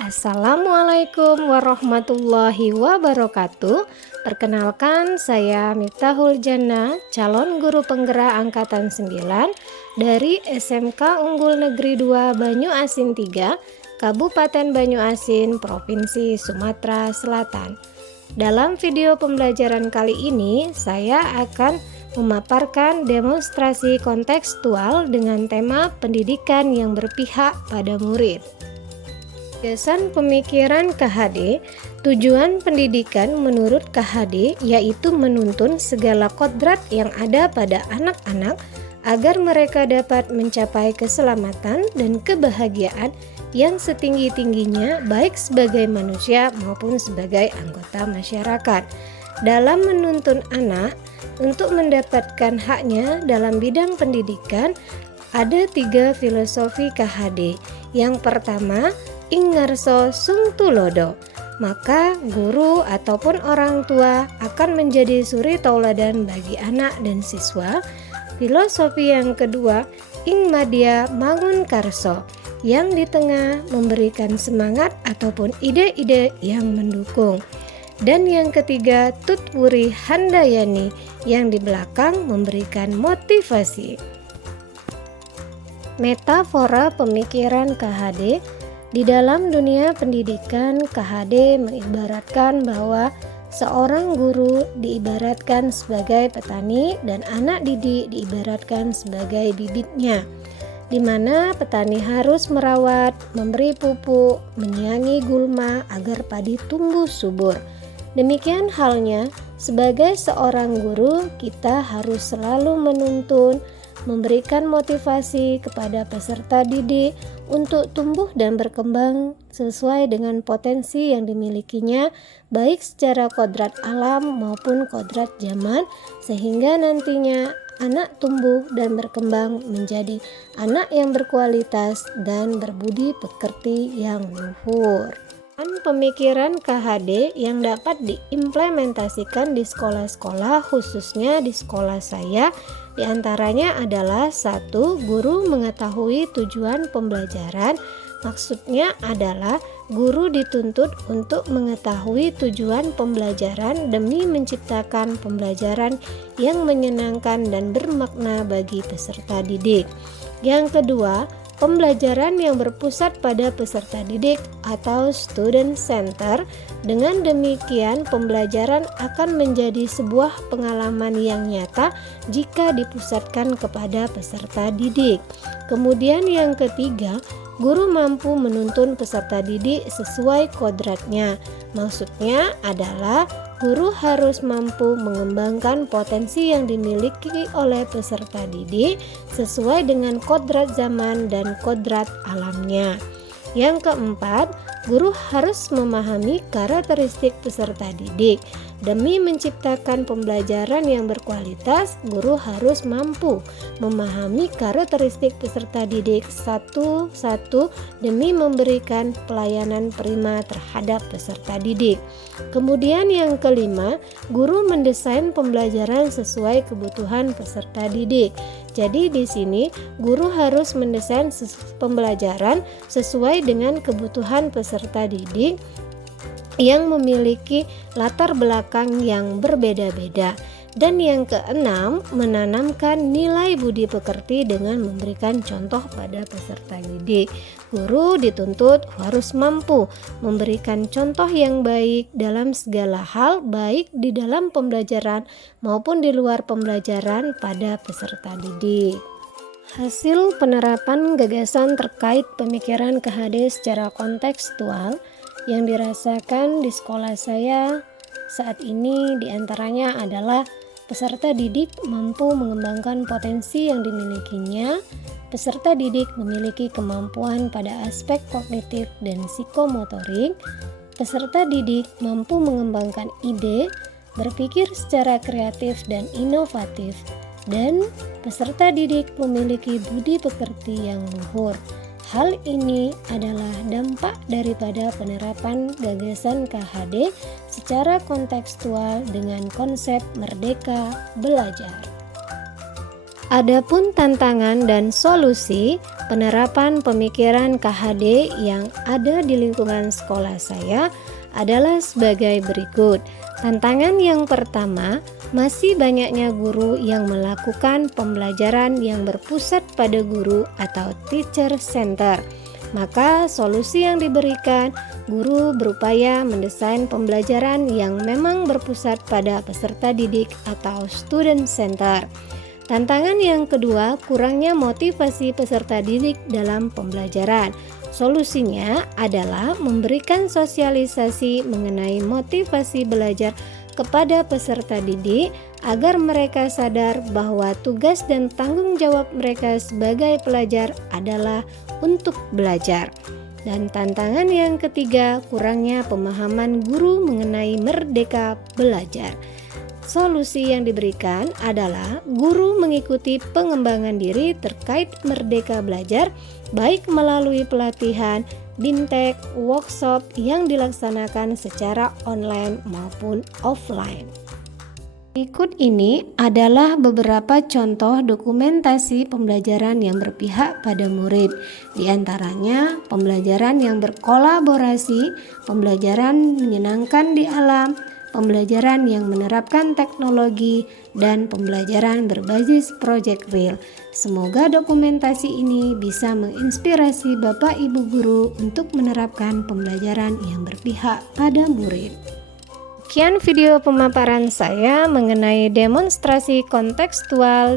Assalamualaikum warahmatullahi wabarakatuh. Perkenalkan, saya Miftahul Jannah, calon guru penggerak angkatan 9 dari SMK Unggul Negeri 2 Banyuasin 3, Kabupaten Banyuasin, Provinsi Sumatera Selatan. Dalam video pembelajaran kali ini, saya akan memaparkan demonstrasi kontekstual dengan tema pendidikan yang berpihak pada murid. Gagasan pemikiran KHD, tujuan pendidikan menurut KHD yaitu menuntun segala kodrat yang ada pada anak-anak agar mereka dapat mencapai keselamatan dan kebahagiaan yang setinggi-tingginya baik sebagai manusia maupun sebagai anggota masyarakat. Dalam menuntun anak untuk mendapatkan haknya dalam bidang pendidikan, ada 3 filosofi KHD. Yang pertama, ing ngarso sung tulodo, maka guru ataupun orang tua akan menjadi suri tauladan bagi anak dan siswa. Filosofi yang kedua, ing madya mangun karso, yang di tengah memberikan semangat ataupun ide-ide yang mendukung. Dan yang ketiga, tutwuri handayani, yang di belakang memberikan motivasi. Metafora pemikiran KHD. Di dalam dunia pendidikan, KHD mengibaratkan bahwa seorang guru diibaratkan sebagai petani dan anak didik diibaratkan sebagai bibitnya, di mana petani harus merawat, memberi pupuk, menyiangi gulma agar padi tumbuh subur. Demikian halnya, sebagai seorang guru, kita harus selalu menuntun, memberikan motivasi kepada peserta didik untuk tumbuh dan berkembang sesuai dengan potensi yang dimilikinya, baik secara kodrat alam maupun kodrat zaman, sehingga nantinya anak tumbuh dan berkembang menjadi anak yang berkualitas dan berbudi pekerti yang luhur. Pemikiran KHD yang dapat diimplementasikan di sekolah-sekolah, khususnya di sekolah saya, diantaranya adalah 1. Guru mengetahui tujuan pembelajaran. Maksudnya adalah guru dituntut untuk mengetahui tujuan pembelajaran demi menciptakan pembelajaran yang menyenangkan dan bermakna bagi peserta didik. Yang kedua, pembelajaran yang berpusat pada peserta didik atau student center. Dengan demikian, pembelajaran akan menjadi sebuah pengalaman yang nyata jika dipusatkan kepada peserta didik. Kemudian yang ketiga, guru mampu menuntun peserta didik sesuai kodratnya. Maksudnya adalah guru harus mampu mengembangkan potensi yang dimiliki oleh peserta didik sesuai dengan kodrat zaman dan kodrat alamnya. Yang keempat, guru harus memahami karakteristik peserta didik. Demi menciptakan pembelajaran yang berkualitas, guru harus mampu memahami karakteristik peserta didik satu-satu demi memberikan pelayanan prima terhadap peserta didik. Kemudian yang kelima, guru mendesain pembelajaran sesuai kebutuhan peserta didik. Jadi di sini guru harus mendesain pembelajaran sesuai dengan kebutuhan peserta didik yang memiliki latar belakang yang berbeda-beda. Dan yang keenam, menanamkan nilai budi pekerti dengan memberikan contoh pada peserta didik. Guru dituntut harus mampu memberikan contoh yang baik dalam segala hal, baik di dalam pembelajaran maupun di luar pembelajaran pada peserta didik. Hasil penerapan gagasan terkait pemikiran KHD secara kontekstual yang dirasakan di sekolah saya saat ini diantaranya adalah peserta didik mampu mengembangkan potensi yang dimilikinya. Peserta didik memiliki kemampuan pada aspek kognitif dan psikomotorik. Peserta didik mampu mengembangkan ide, berpikir secara kreatif dan inovatif. Dan peserta didik memiliki budi pekerti yang luhur. Hal ini adalah dampak daripada penerapan gagasan KHD secara kontekstual dengan konsep merdeka belajar. Adapun tantangan dan solusi penerapan pemikiran KHD yang ada di lingkungan sekolah saya adalah sebagai berikut. Tantangan yang pertama, masih banyaknya guru yang melakukan pembelajaran yang berpusat pada guru atau teacher center. Maka solusi yang diberikan, guru berupaya mendesain pembelajaran yang memang berpusat pada peserta didik atau student center. Tantangan yang kedua, kurangnya motivasi peserta didik dalam pembelajaran. Solusinya adalah memberikan sosialisasi mengenai motivasi belajar kepada peserta didik agar mereka sadar bahwa tugas dan tanggung jawab mereka sebagai pelajar adalah untuk belajar. Dan tantangan yang ketiga, kurangnya pemahaman guru mengenai merdeka belajar. Solusi yang diberikan adalah guru mengikuti pengembangan diri terkait merdeka belajar baik melalui pelatihan, bintek, workshop yang dilaksanakan secara online maupun offline. Berikut ini adalah beberapa contoh dokumentasi pembelajaran yang berpihak pada murid. Di antaranya, pembelajaran yang berkolaborasi, pembelajaran menyenangkan di alam, pembelajaran yang menerapkan teknologi, dan pembelajaran berbasis project real. Semoga dokumentasi ini bisa menginspirasi Bapak Ibu guru untuk menerapkan pembelajaran yang berpihak pada murid. Sekian video pemaparan saya mengenai demonstrasi kontekstual